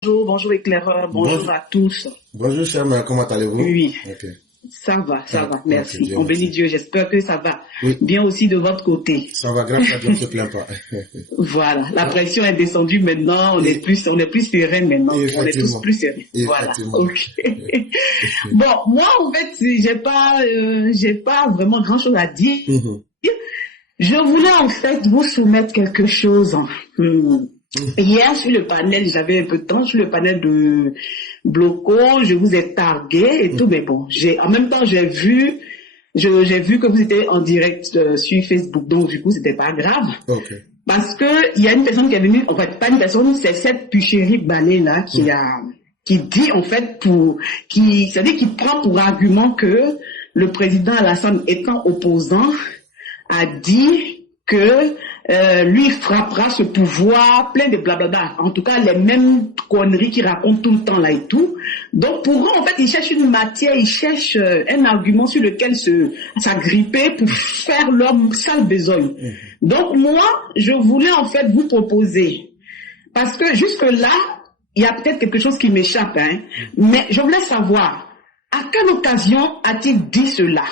Bonjour, bonjour éclaireur, bonjour à tous. Bonjour cher mère, comment allez-vous? Oui, Okay. ça va, merci. Okay, On bénit Dieu, j'espère que ça va oui. bien aussi de votre côté. Ça va, grâce à Dieu, on ne se plaint pas. Voilà, la pression est descendue maintenant, on est plus serein maintenant, on est tous plus sereins. Voilà, ok. Bon, moi en fait, j'ai pas vraiment grand chose à dire. Je voulais en fait vous soumettre quelque chose. Hier, sur le panel, j'avais un peu de temps, sur le panel de Bloco, je vous ai tagué et tout, mais bon, en même temps, j'ai vu que vous étiez en direct sur Facebook, donc du coup, c'était pas grave. Okay. Parce que il y a une personne qui est venue, en fait, pas une personne, c'est cette Puchérie Balé là qui dit en fait c'est-à-dire qui prend pour argument que le président Alassane étant opposant a dit que lui frappera ce pouvoir, plein de blablabla. En tout cas, les mêmes conneries qu'il raconte tout le temps là et tout. Donc pour eux, en fait, ils cherchent une matière, ils cherchent un argument sur lequel s'agripper pour faire leur sale besogne. Donc moi, je voulais en fait vous proposer, parce que jusque-là, il y a peut-être quelque chose qui m'échappe, hein, mais je voulais savoir, à quelle occasion a-t-il dit cela?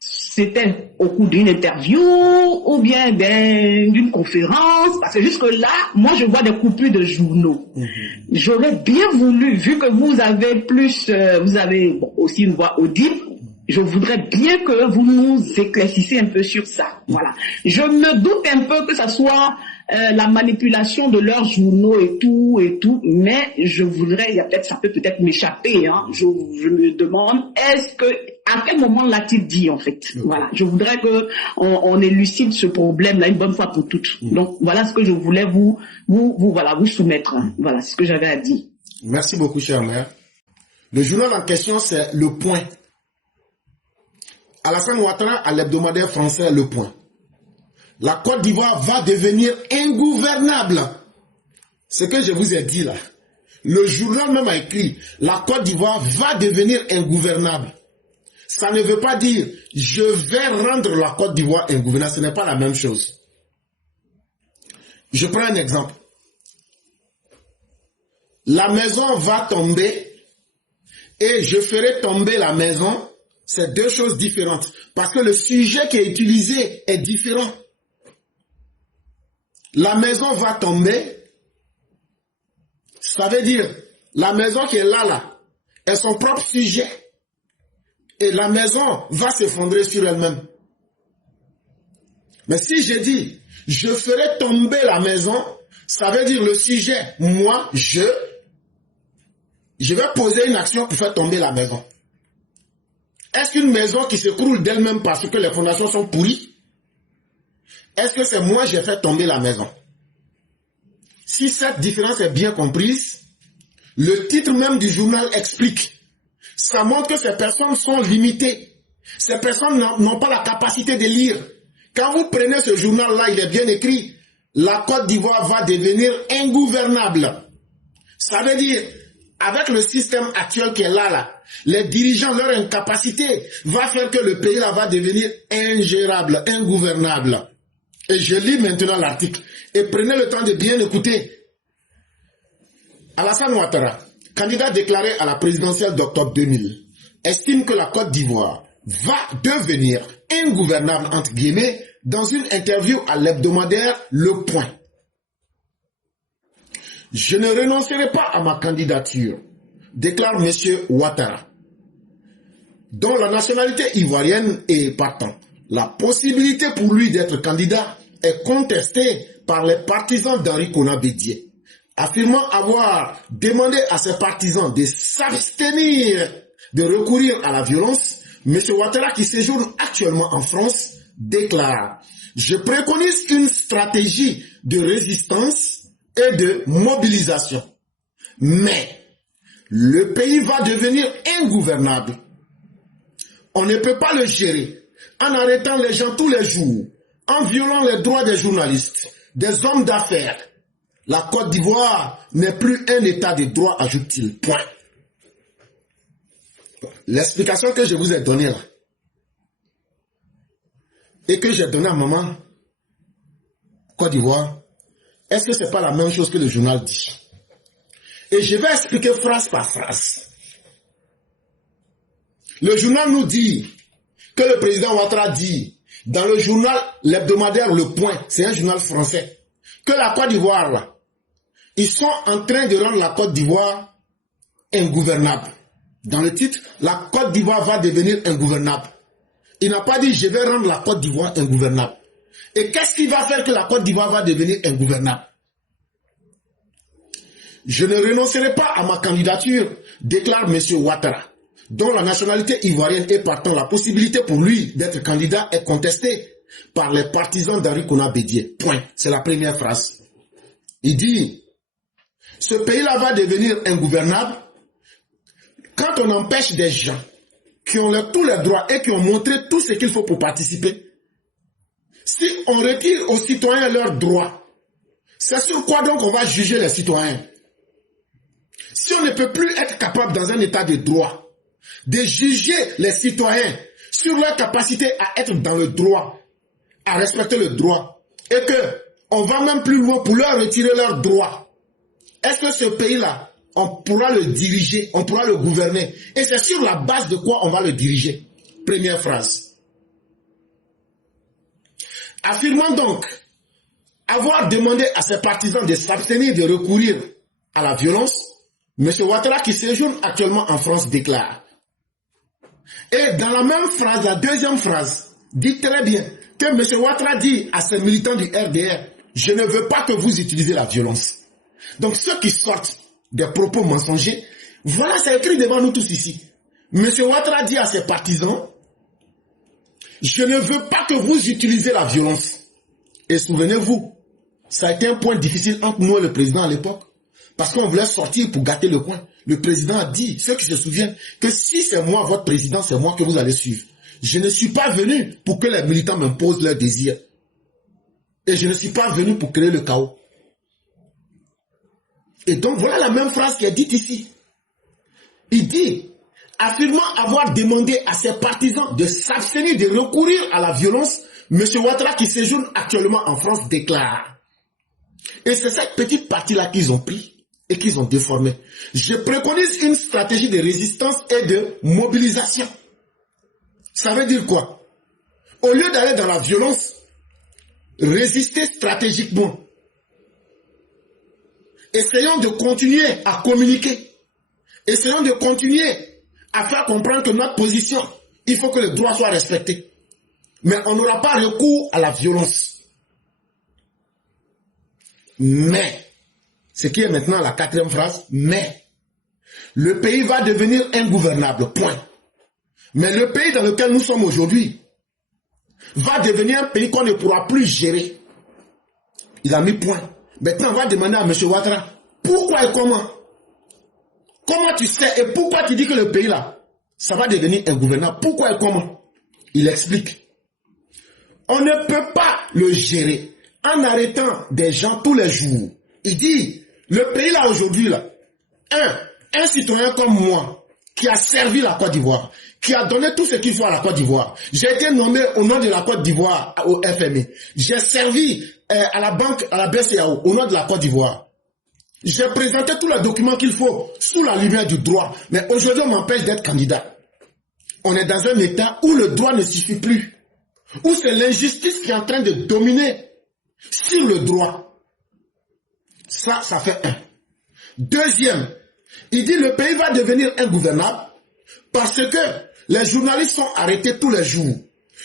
C'était au cours d'une interview ou bien d'une conférence, parce que jusque-là, moi je vois des coupures de journaux. J'aurais bien voulu, vu que vous avez aussi une voix audible, je voudrais bien que vous nous éclaircissiez un peu sur ça. Voilà. Je me doute un peu que ça soit la manipulation de leurs journaux et tout, mais je voudrais, ça peut peut-être m'échapper, hein. Je me demande, à quel moment l'a-t-il dit, en fait? Voilà. Je voudrais que on élucide ce problème-là une bonne fois pour toutes. Donc, voilà ce que je voulais vous soumettre. Voilà ce que j'avais à dire. Merci beaucoup, chère mère. Le journal en question, c'est Le Point. Alassane Ouattara à l'hebdomadaire français Le Point. La Côte d'Ivoire va devenir ingouvernable. Ce que je vous ai dit là. Le journal même a écrit, la Côte d'Ivoire va devenir ingouvernable. Ça ne veut pas dire, je vais rendre la Côte d'Ivoire ingouvernable. Ce n'est pas la même chose. Je prends un exemple. La maison va tomber et je ferai tomber la maison. C'est deux choses différentes. Parce que le sujet qui est utilisé est différent. La maison va tomber. Ça veut dire, la maison qui est là, est son propre sujet. Et la maison va s'effondrer sur elle-même. Mais si je dis, je ferai tomber la maison, ça veut dire le sujet, moi, je vais poser une action pour faire tomber la maison. Est-ce qu'une maison qui s'écroule d'elle-même parce que les fondations sont pourries? Est-ce que c'est moi qui j'ai fait tomber la maison? Si cette différence est bien comprise, le titre même du journal explique. Ça montre que ces personnes sont limitées. Ces personnes n'ont pas la capacité de lire. Quand vous prenez ce journal-là, il est bien écrit, la Côte d'Ivoire va devenir ingouvernable. Ça veut dire, avec le système actuel qui est là, les dirigeants, leur incapacité va faire que le pays là va devenir ingérable, ingouvernable. Et je lis maintenant l'article. Et prenez le temps de bien écouter. Alassane Ouattara, candidat déclaré à la présidentielle d'octobre 2000, estime que la Côte d'Ivoire va devenir ingouvernable, entre guillemets, dans une interview à l'hebdomadaire Le Point. Je ne renoncerai pas à ma candidature, déclare M. Ouattara, dont la nationalité ivoirienne est partant. La possibilité pour lui d'être candidat est contestée par les partisans d'Henri Konan Bédié, affirmant avoir demandé à ses partisans de s'abstenir de recourir à la violence. M. Ouattara, qui séjourne actuellement en France, déclare « Je préconise une stratégie de résistance et de mobilisation. Mais le pays va devenir ingouvernable. On ne peut pas le gérer en arrêtant les gens tous les jours, en violant les droits des journalistes, des hommes d'affaires. La Côte d'Ivoire n'est plus un état de droit, ajoute-t-il. Point. L'explication que je vous ai donnée là, et que j'ai donnée à maman, Côte d'Ivoire, est-ce que ce n'est pas la même chose que le journal dit? Et je vais expliquer phrase par phrase. Le journal nous dit que le président Ouattara dit dans le journal l'hebdomadaire Le Point, c'est un journal français, que la Côte d'Ivoire, là, ils sont en train de rendre la Côte d'Ivoire ingouvernable. Dans le titre, la Côte d'Ivoire va devenir ingouvernable. Il n'a pas dit je vais rendre la Côte d'Ivoire ingouvernable. Et qu'est-ce qui va faire que la Côte d'Ivoire va devenir ingouvernable? Je ne renoncerai pas à ma candidature, déclare M. Ouattara, dont la nationalité ivoirienne est partant. La possibilité pour lui d'être candidat est contestée par les partisans d'Henri Konan Bédié. Point. C'est la première phrase. Il dit, ce pays-là va devenir ingouvernable quand on empêche des gens qui ont tous les droits et qui ont montré tout ce qu'il faut pour participer. Si on retire aux citoyens leurs droits, c'est sur quoi donc on va juger les citoyens? Si on ne peut plus être capable dans un état de droit de juger les citoyens sur leur capacité à être dans le droit, à respecter le droit, et que on va même plus loin pour leur retirer leurs droits, est-ce que ce pays-là, on pourra le diriger, on pourra le gouverner? Et c'est sur la base de quoi on va le diriger? Première phrase. Affirmant donc avoir demandé à ses partisans de s'abstenir de recourir à la violence, M. Ouattara, qui séjourne actuellement en France, déclare. Et dans la même phrase, la deuxième phrase, dit très bien que M. Ouattara dit à ses militants du RDR, je ne veux pas que vous utilisez la violence. Donc ceux qui sortent des propos mensongers, voilà, c'est écrit devant nous tous ici. M. Ouattara dit à ses partisans, je ne veux pas que vous utilisez la violence. Et souvenez-vous, ça a été un point difficile entre nous et le président à l'époque. Parce qu'on voulait sortir pour gâter le coin. Le président a dit, ceux qui se souviennent, que si c'est moi votre président, c'est moi que vous allez suivre. Je ne suis pas venu pour que les militants m'imposent leurs désirs. Et je ne suis pas venu pour créer le chaos. Et donc voilà la même phrase qui est dite ici. Il dit, affirmant avoir demandé à ses partisans de s'abstenir de recourir à la violence, M. Ouattara, qui séjourne actuellement en France, déclare. Et c'est cette petite partie-là qu'ils ont pris et qu'ils ont déformée. Je préconise une stratégie de résistance et de mobilisation. Ça veut dire quoi? Au lieu d'aller dans la violence, résister stratégiquement. Essayons de continuer à communiquer. Essayons de continuer à faire comprendre que notre position, il faut que le droit soit respecté. Mais on n'aura pas recours à la violence. Mais, ce qui est maintenant la quatrième phrase, mais, le pays va devenir ingouvernable, point. Mais le pays dans lequel nous sommes aujourd'hui va devenir un pays qu'on ne pourra plus gérer. Il a mis point. Maintenant, on va demander à M. Ouattara, pourquoi et comment? Comment tu sais et pourquoi tu dis que le pays là, ça va devenir ingouvernable? Pourquoi et comment? Il explique. On ne peut pas le gérer en arrêtant des gens tous les jours. Il dit, le pays là aujourd'hui là, un citoyen comme moi, qui a servi la Côte d'Ivoire, qui a donné tout ce qu'il faut à la Côte d'Ivoire. J'ai été nommé au nom de la Côte d'Ivoire au FMI. J'ai servi à la banque, à la BCAO, au nom de la Côte d'Ivoire. J'ai présenté tous les documents qu'il faut sous la lumière du droit. Mais aujourd'hui, on m'empêche d'être candidat. On est dans un état où le droit ne suffit plus. Où c'est l'injustice qui est en train de dominer sur le droit. Ça fait un. Deuxième, il dit le pays va devenir ingouvernable parce que les journalistes sont arrêtés tous les jours.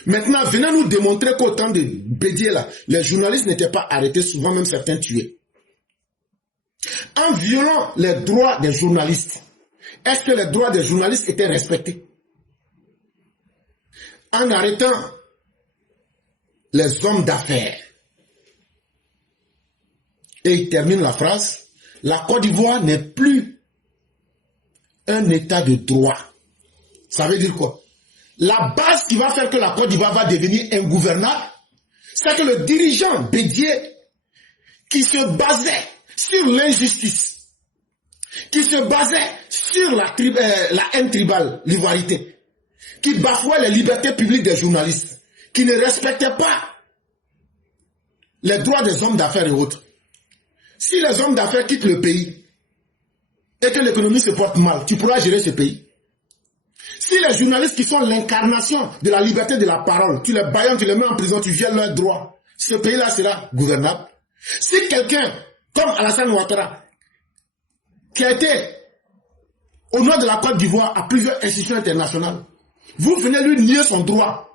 Maintenant, venez nous démontrer qu'au temps de Bédié, là, les journalistes n'étaient pas arrêtés, souvent même certains tués. En violant les droits des journalistes, est-ce que les droits des journalistes étaient respectés? En arrêtant les hommes d'affaires. Et il termine la phrase, la Côte d'Ivoire n'est plus un état de droit. Ça veut dire quoi? La base qui va faire que la Côte d'Ivoire va devenir ingouvernable, c'est que le dirigeant Bédié, qui se basait sur l'injustice, qui se basait sur la haine tribale, l'ivoirité, qui bafouait les libertés publiques des journalistes, qui ne respectait pas les droits des hommes d'affaires et autres. Si les hommes d'affaires quittent le pays, et que l'économie se porte mal, tu pourras gérer ce pays. Si les journalistes qui sont l'incarnation de la liberté de la parole, tu les baillonnes, tu les mets en prison, tu violes leurs droits, ce pays-là sera gouvernable. Si quelqu'un, comme Alassane Ouattara, qui a été au nom de la Côte d'Ivoire à plusieurs institutions internationales, vous venez lui nier son droit.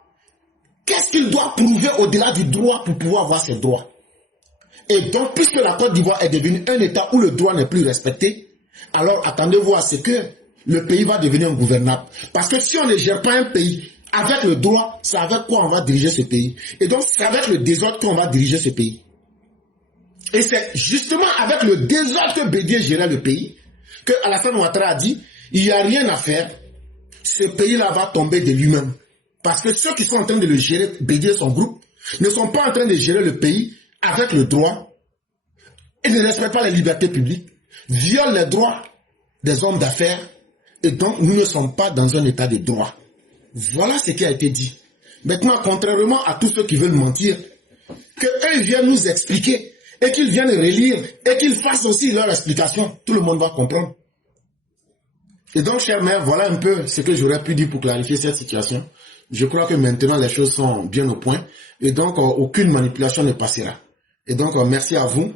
Qu'est-ce qu'il doit prouver au-delà du droit pour pouvoir avoir ses droits? Et donc, puisque la Côte d'Ivoire est devenue un État où le droit n'est plus respecté, alors attendez-vous à ce que le pays va devenir gouvernable. Parce que si on ne gère pas un pays avec le droit, c'est avec quoi on va diriger ce pays. Et donc, c'est avec le désordre qu'on va diriger ce pays. Et c'est justement avec le désordre que Bédié gérait le pays, que Alassane Ouattara a dit, il n'y a rien à faire, ce pays-là va tomber de lui-même. Parce que ceux qui sont en train de le gérer, Bédié et son groupe, ne sont pas en train de gérer le pays avec le droit, et ne respectent pas les libertés publiques, violent les droits des hommes d'affaires, et donc nous ne sommes pas dans un état de droit. Voilà ce qui a été dit. Maintenant, contrairement à tous ceux qui veulent mentir, qu'eux viennent nous expliquer, et qu'ils viennent relire, et qu'ils fassent aussi leur explication, tout le monde va comprendre. Et donc, chère mère, voilà un peu ce que j'aurais pu dire pour clarifier cette situation. Je crois que maintenant les choses sont bien au point, et donc aucune manipulation ne passera. Et donc, merci à vous.